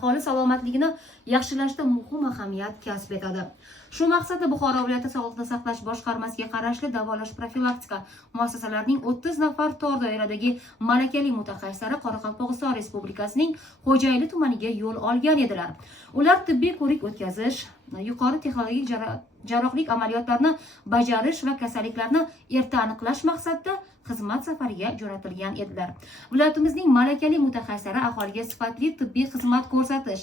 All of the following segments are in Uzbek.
aholi salomatligini yaxshilashda muhim ahamiyat kasb etadi. Shu maqsadda Buxoro viloyati Sog'liqni saqlash boshqarmasiga qarashli davolash profilaktika muassasalarining 30 nafar tor doiradagi malakali mutaxassislari Qoraqalpog'iston Respublikasining Xo'jayli tumaniga yo'l olgan edilar. Ular tibbiy ko'rik o'tkazish, yuqori texnologik jarrohlik amaliyotlarini bajarish va kasalliklarni erta aniqlash maqsadida xizmat safariga jo'natilgan edilar. Viloyatimizning malakali mutaxassislari aholiga sifatli tibbiy xizmat ko'rsatish,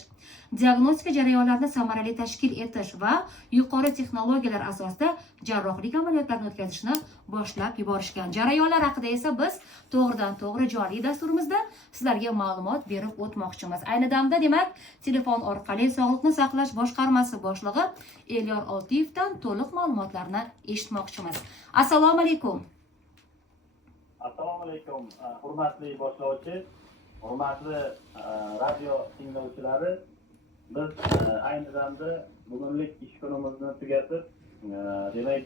diagnostika jarayonlarini samarali tashkil etish va yuqori texnologiyalar asosida jarrohlik amaliyotlarini o'tkazishni boshlab yuborishgan. Jarayonlar haqida esa biz to'g'ridan-to'g'ri joriy dasturimizda sizlarga ma'lumot berib o'tmoqchimiz. Ayni damda demak, telefon orqali Sog'liqni saqlash boshqarmasi boshlig'i Elyor Oltiyevdan to'liq ma'lumotlarni eshitmoqchimiz. Assalomu alaykum. Assalomu alaykum, hurmatli boshlovchi, hurmatli radio tinglovchilari. Biz ayni damda bugunlik ish kunimizni tugatib, demak,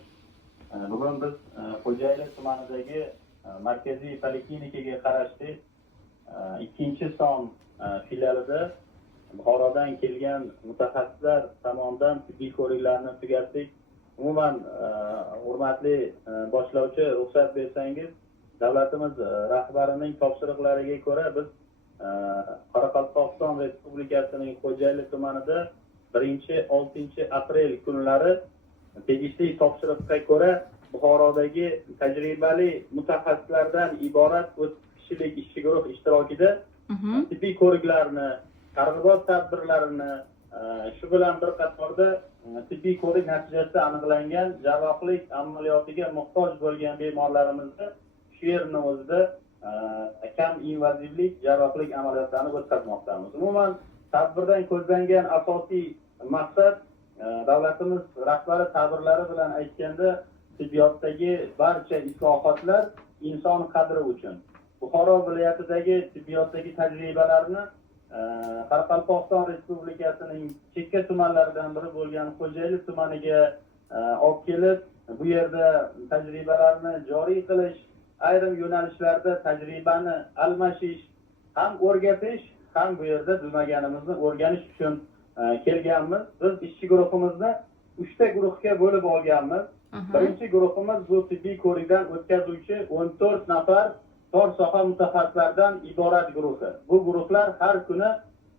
bugun biz Xo'jayli tumanidagi markaziy poliklinikaga qarashli 2-son filialida Buxorodan kelgan mutaxassislar tomonidan tibbiy ko'riklarni tugatdik. Umuman, hurmatli boshlovchi, ruxsat bersangiz, davlatimiz rahbarining topshiriqlariga ko'ra biz Qoraqalpog'iston Respublikasining Xo'jayli tumanida 1-6 aprel kunlari tegishli topshiriqqa ko'ra Buxorodagi tajribali mutaxassislardan iborat 30 kishilik ishchi guruh ishtirokida tibbiy ko'riklarni, targ'ibot tadbirlarini, shu bilan bir qatorda tibbiy ko'rik natijasida aniqlangan jarrohlik amaliyotiga muhtoj bo'lgan bemorlarimizni shu yerning o'zida kam invazivlik jarrohlik amaliyotlarini o'tkazmoqdamiz. Umuman, tadbirdan ko'zlangan asosiy maqsad davlatimiz rahbari ta'birlari bilan aytganda tibbiyotdagi barcha islohotlar inson qadri uchun. Buxoro viloyatidagi tibbiyotdagi tajribalarni Qoraqalpog'iston Respublikasining chekka tumanlaridan biri bo'lgan Xo'jayli tumaniga olib kelib, bu yerda tajribalarni joriy qilish, ayrim yo'nalishlarda tajribani almashish, ham o'rgatish, ham bu yerda bilmaganimizni o'rganish uchun kelganmiz. Biz ishchi guruhimizni 3 ta guruhga bo'lib olganmiz. Birinchi guruhimiz bu tibbiy ko'rikdan o'tkazuvchi 14 nafar tor soha mutaxassislardan iborat guruhi. Bu guruhlar har kuni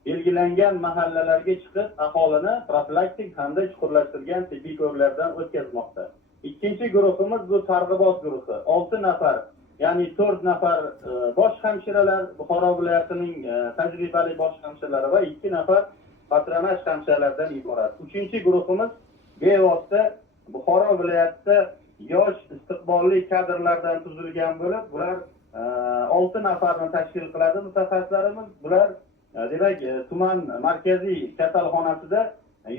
belgilangan mahallalarga chiqib, aholini profilaktik hamda chuqurlashtirilgan tibbiy ko'riklardan o'tkazmoqda. Ikkinchi guruhimiz bu targ'ibot guruhi. 6 nafar, ya'ni 4 nafar bosh hamshiralar, Buxoro viloyatining tajribali bosh hamshiralari va 2 nafar patronaj hamshiralardan iborat. Uchinchi guruhimiz bevosita Buxoro viloyatida yosh istiqbolli kadrlardan tuzilgan bo'lib, bular 6 nafarni tashkil qiladi mutaxassislarimiz. Bular demak, tuman markaziy kasalxonasida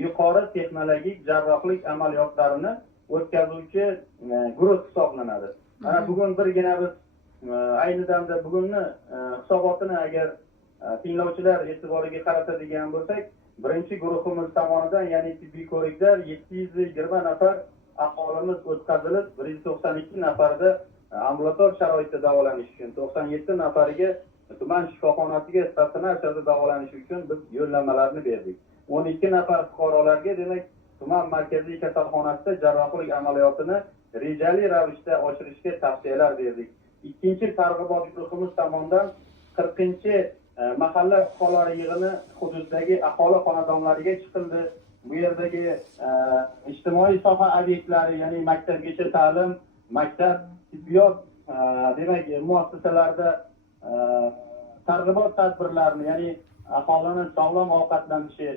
yuqori texnologik jarrohlik amaliyotlarini o'tkazuvchi guruh hisoblanadi. Mana bugun birgina biz ayni damda bugunni hisobotini agar tinglovchilar e'tiboriga qaratadigan bo'lsak, birinchi guruhimiz tomonidan, ya'ni tibbiy ko'riklar 720 nafar aholimiz o'tkazilib, 192 nafarda ambulator sharoitda davolanish uchun, 97 nafariga tuman shifoxonasiga statsionar tarzda davolanish uchun biz yo'llanmalarni berdik. 12 nafar fuqarolarga, demak, tuman markaziy kasalxonasida jarrohlik amaliyotini rejali ravishda oshirishga tavsiyalar berdik. Ikkinchi targ'ibot guruhimiz tomonidan 40-chi mahalla fuqarolar yig'ini hududidagi aholi xonadonlariga chiqildi. Bu yerdagi ijtimoiy soha obyektlari, ya'ni maktabgacha ta'lim, maktab, tibbiyot demak muassasalarida targ'ibot tadbirlarini, ya'ni aholini sog'lom ovqatlanishi,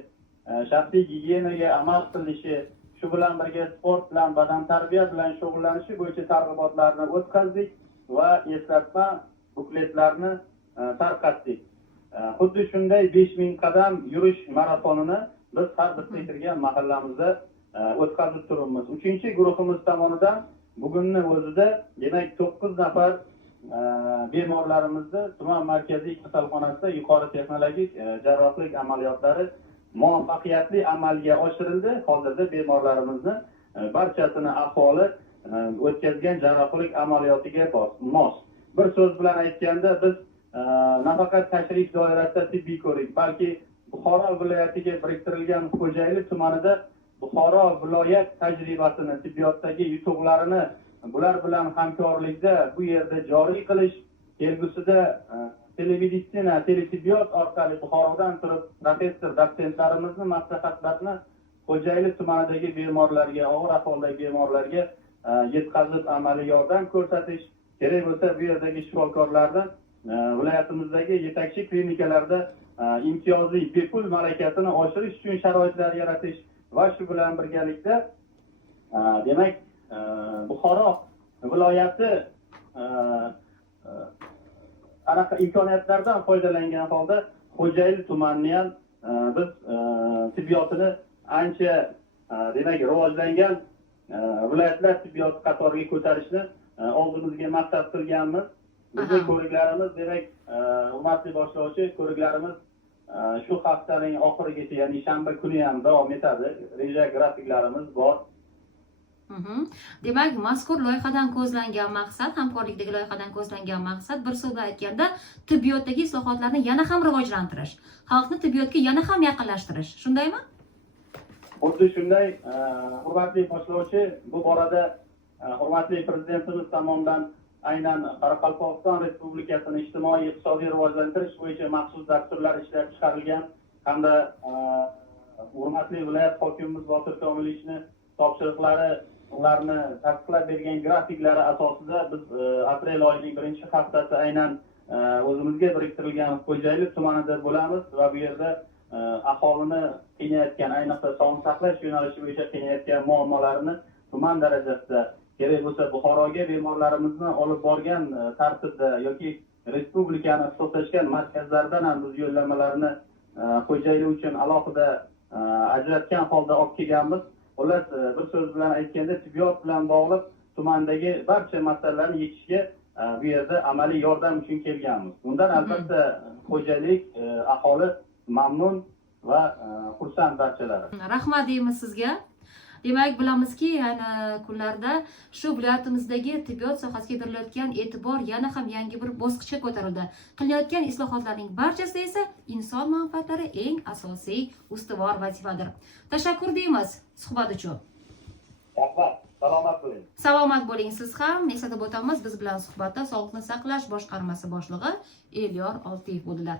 shaxsiy gigiyenaga amal qilishi, shu bilan birga sport bilan, badan tarbiya bilan shug'ullanishi bo'yicha targ'ibotlarni o'tkazdik va eslatma bukletlarni tarqatdik. Xuddi shunday 5000 qadam yurish marafonini biz har bir kirgan mahallamizda o'tkazib turibmiz. Uchinchi guruhimiz tomonidan bugunning o'zida demak 9 nafar bemorlarimizni tuman markaziy kasalxonasida yuqori texnologik jarrohlik amaliyotlari muvaffaqiyatli amalga oshirildi. Hozirda bemorlarimizni barchasini ahvoli o'tkazgan jarrohlik amaliyotiga mos. Bir so'z bilan aytganda, biz nafaqat tashrif doirasida tibbiy ko'rik, balki Buxoro viloyatiga biriktirilgan Xo'jayli tumanida Buxoro viloyat tajribasini, tibbiyotdagi yutuqlarini bular bilan hamkorlikda bu yerda joriy qilish, kelgusida telemeditsina, teletibbiyot orqali Buxorodan turib professor, dotsentlarimizni maslahatlarini Xo'jayli tumanidagi bemorlarga, og'ir ahvoldagi bemorlarga yetkazib amaliy yordam ko'rsatish, kerak bo'lsa bu yerdagi shifokorlarni viloyatimizdagi yetakchi klinikalarda imtiyozli bepul malakasini oshirish uchun sharoitlar yaratish va shu bilan birgalikda demak Buxoro viloyati anaqa imkoniyatlardan foydalangan holda Xo'jayli tumanini ham biz tibbiyotini ancha demak rivojlangan viloyatlar tibbiyoti qatoriga ko'tarishni oldimizga maqsad qilganmiz. Bizning ko'riklarimiz demak hurmatli boshlovchi, ko'riklarimiz shu haftaning oxirigacha, ya'ni shanba kuni ham davom etadi. Reja grafiklarimiz bor. Demak, mazkur loyihadan ko'zlangan maqsad, hamkorlikdagi loyihadan ko'zlangan maqsad bir so'zla aytganda tibbiyotdagi islohotlarni yana ham rivojlantirish, xalqni tibbiyotga yana ham yaqinlashtirish. Shundaymi? Xuddi shunday, hurmatli boshlovchi, bu borada hurmatli prezidentimiz tomonidan aynan Qoraqalpog'iston Respublikasini ijtimoiy iqtisodiy rivojlantirish bo'yicha maxsus dasturlar ishlab chiqarilgan hamda hurmatli viloyat hokimimiz Botir Komilovich topshiriqlari, ularni tasdiqlab bergan grafiklari asosida biz aprel oyining 1-haftasi aynan o'zimizga biriktirilgan Xo'jayli tumanida bo'lamiz va bu yerda aholini qiynayotgan, ayniqsa sog'liqni saqlash yo'nalishi bo'yicha qiynayotgan muammolarini tuman darajasida, kerak bo'lsa Buxoroga bemorlarimizni olib borgan tartibda yoki respublikani ixtisoslashgan markazlardan ham biz yo'llanmalarni Xo'jayli uchun alohida ajratgan holda olib kelganmiz. Xullas, bir so'z bilan aytganda tibbiyot bilan bog'liq tumandagi barcha masalalarni yechishga bu yerda amaliy yordam uchun kelganmiz. Bundan albatta xo'jaylik aholi mamnun va xursand barchalari. Rahmat deymiz sizga. Demak, bilamizki, yana kunlarda shu viloyatimizdagi tibbiyot sohasiga berilayotgan e'tibor yana ham yangi bir bosqichga ko'tarildi. Qilinayotgan islohotlarning barchasi esa inson manfaatlari eng asosiy ustuvor vazifadir. Tashakkur deymiz suhbat uchun. Rahmat, salomat bo'ling. Salomat bo'ling siz ham. Eslatib o'tamiz, biz bilan suhbatda Sog'liqni saqlash boshqarmasi boshlig'i Elyor Oltiyev bo'ldilar.